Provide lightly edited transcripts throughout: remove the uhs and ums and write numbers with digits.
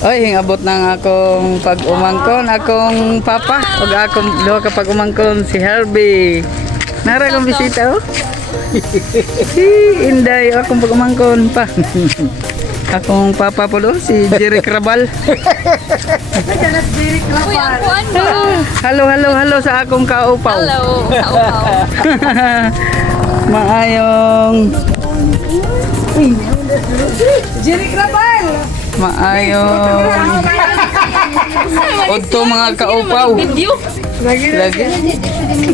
Oy, hingabot ng akong pag-umangkon, akong papa, ug akong duha ka pag-umangkon si Herbie. Nara kong bisita oh. Inday akong pag-umangkon pa. Akong papa po do si Jerry Crabal. Uy, ang kuwan ba? Halo sa akong kaupaw. Hello, kaupaw. Maayong Jerry Crabal! maayong Odto mga kaupaw. Video. Lagi.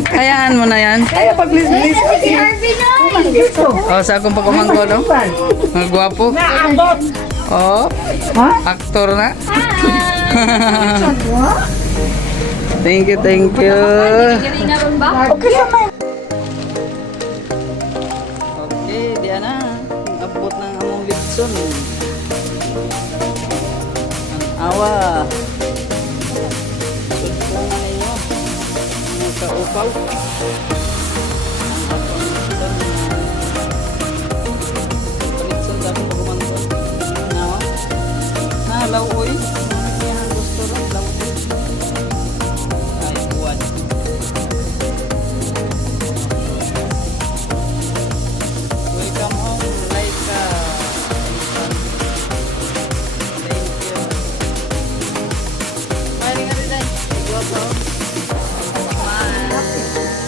Hayaan mo na yan. Kaya pag-list. Oh, sa akong pag-umangkon no? Mga gwapo. Naambot! Oh, Ha? aktor na. Thank you, thank you. Galing na ron ba? Okay lang man. Okay, diyan na. Ang abot ng among litson. Ang awa. Sulpungan ninyo. Mga kaupaw. Ang abot ng litson. Litson dami mo kumangkon. Now, lawoy. Ang gusto rin, lawoy. Ay, buwan. Welcome home, Laika. Thank you. Pwede nga rin dahil. Iwapo.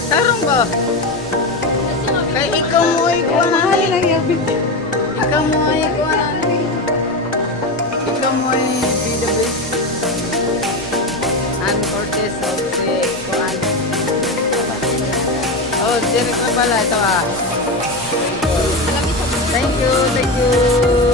Tarong ba? Kay ikaw mo ikuha na. Ikaw mo ikuha na. Ikaw mo be the best. Ann Cortez o si Kuan. Oh, Jerry pa pala ito ah. Thank you, thank you.